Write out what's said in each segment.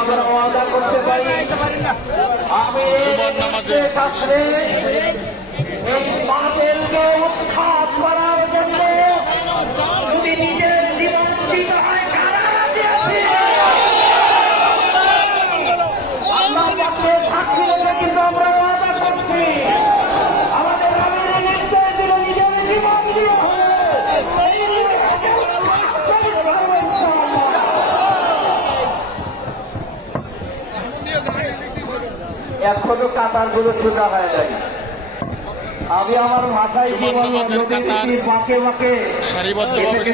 আমরা ওয়াদা করতে পারি। আমি এখনও কাতারগুলো সোজা হয়ে নাই আমি আমার মাথায় তীর বাঁকে বাঁকে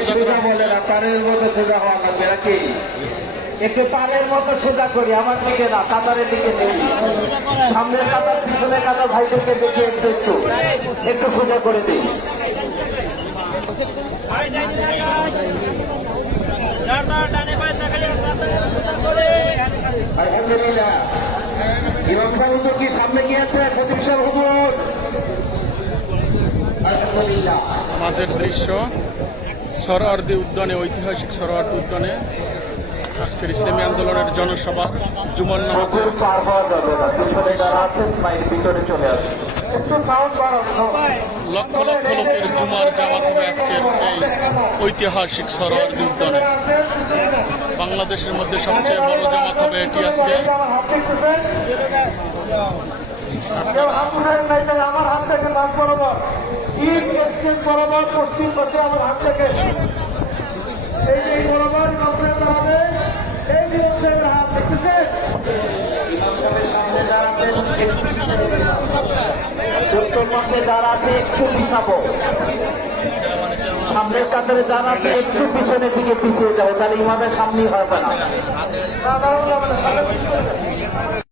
সোজা বলে না তারের মতো সোজা হওয়া লাগবে নাকি? একটু তারের মতো সোজা করি আমার দিকে না কাতারের দিকে নেই। সামনের কাতার পিছনের কাতার ভাইদেরকে দেখে একটু একটু একটু সোজা করে দিই। আলহামদুলিল্লাহ ইমাম মাঝের দৃশ্য সরোয়ার্দি উদ্যানে ঐতিহাসিক সরোয়ার্দি উদ্যানে। আজকের ইসলামী আন্দোলনের জনসভা জুমার নামাজে। পুকুর পার হওয়া যাবে না পিছনে আছেন বাইরের ভিতরে চলে আসে একটু লক্ষ লক্ষ লোকের জুমার জামাত হবে আজকের এই ঐতিহাসিক সরোয়ার্দি উদ্যানে বাংলাদেশের মধ্যে সবচেয়ে বড় জামাত হবে এটি আজকে। পশ্চিম পাশে আমার হাত থেকে। এই বরাবর ইমাম সাহেবের হাতে এই যে ইমাম সাহেবের হাত দেখতেছেন ইমাম সাহেবের সামনে যারা আছেন একটু পিছনে উত্তর পাশে যারা আছে, একটু পিছাবো। সামনের কাতারে যারা আছে, একটু পিছনের দিকে পিছিয়ে যাব। তাহলে ইমামের সামনেই হবে না।